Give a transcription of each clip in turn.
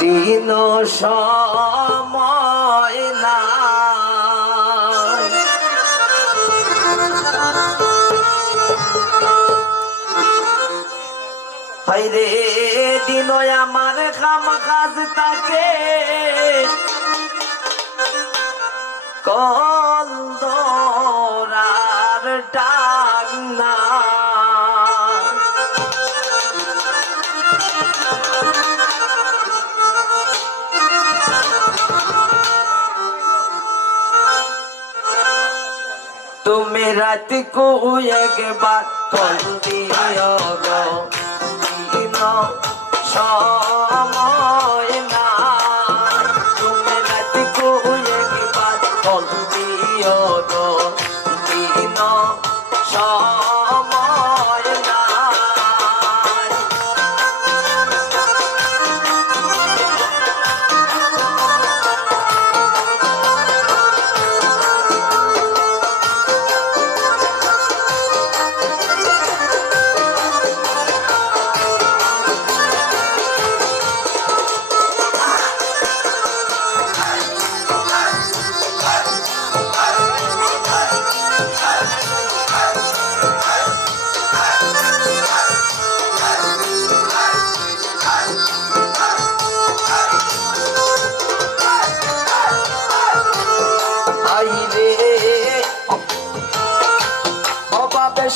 দিন সময় না হাইরে দিন আমার কাম কাজ তাকে কল দরার টান না তুমি রাত কো একবার কল দিও গো দিন সময় না তুমি রাত কো একবার কল দিও গো দিন সময় না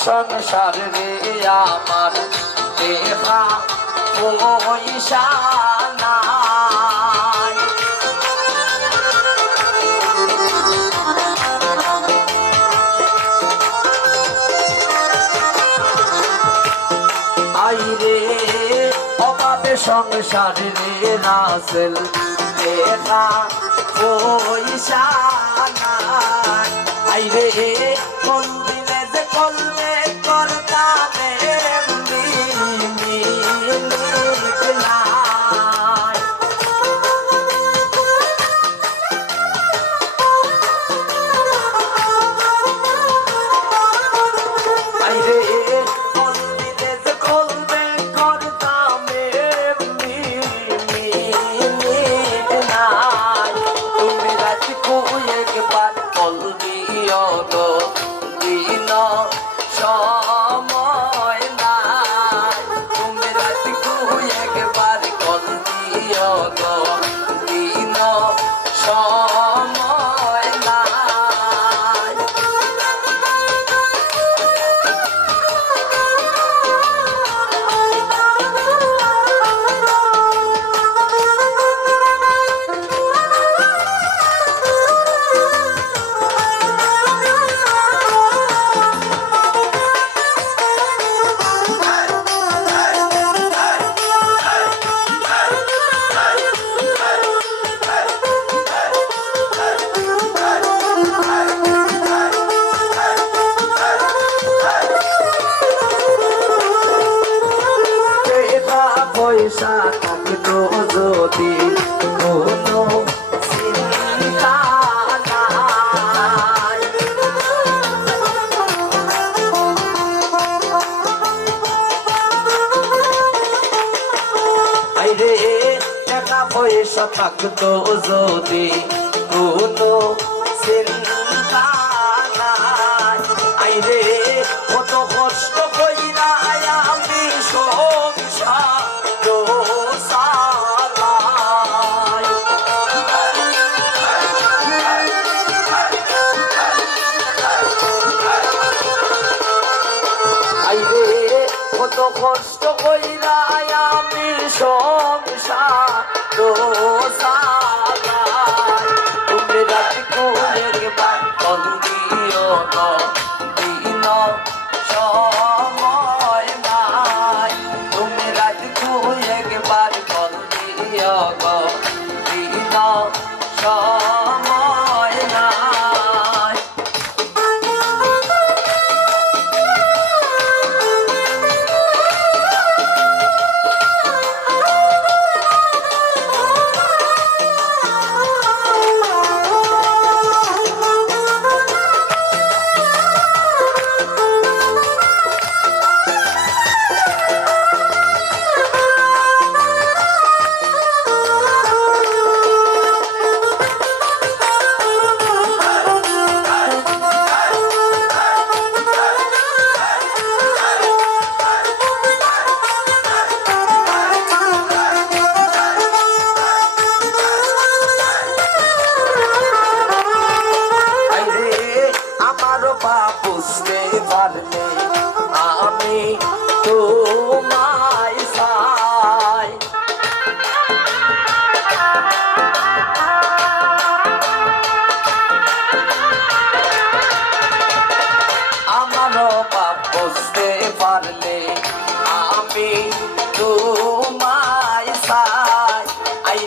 সংসার রে আমার দেখা পয়সা নাই আইরে অভাবে সংসার রে রাসেল দেখা পয়সা নাই আইরে কোন দিনে যে কলমে করতামে সময় না তুমি রাত কো একবার কল দিও গো দিন সময় না পয়সা থাকতো যদি কোনো চিন্তা নাই আইরে টাকা পয়সা থাকতো যদি কোনো চিন্তা নাই আইরে কত কষ্ট কইরা আমি সংসার কত কষ্ট কইরা আমি সংসার তুমি রাত কো একবার কল দিও গো দিন সময় নাই তুমি রাত কো একবার কল দিও গো দিন সময় নাই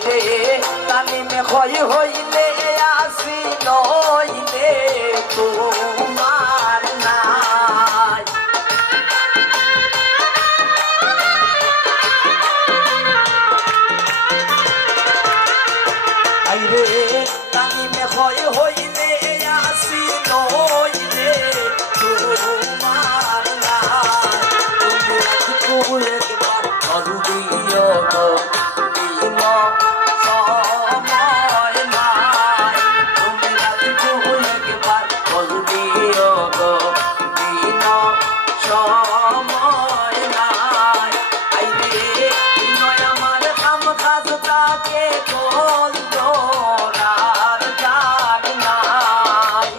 আইরে তানিমে হইলে আসি নইলে তোমার নাই আইরে তানিমে হইলে আসি নইলে তোমার নাই তুমি একবার দিও গো দিন সময় নাই তুমি একবার দিও গো দিন সময় নাই আইরে নয় আমার কাম কাজ তাকে বন্ধ আর জান নাই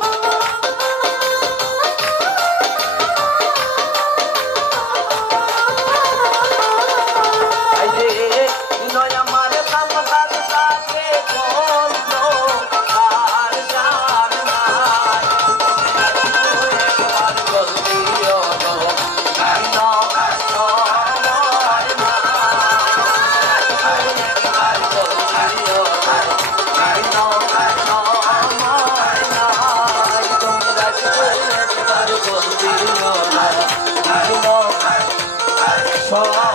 আইরে নয় আমার কাম কাজ তাকে বন্ধ আর জান নাই একবার বলিও গো দিন সময় নাই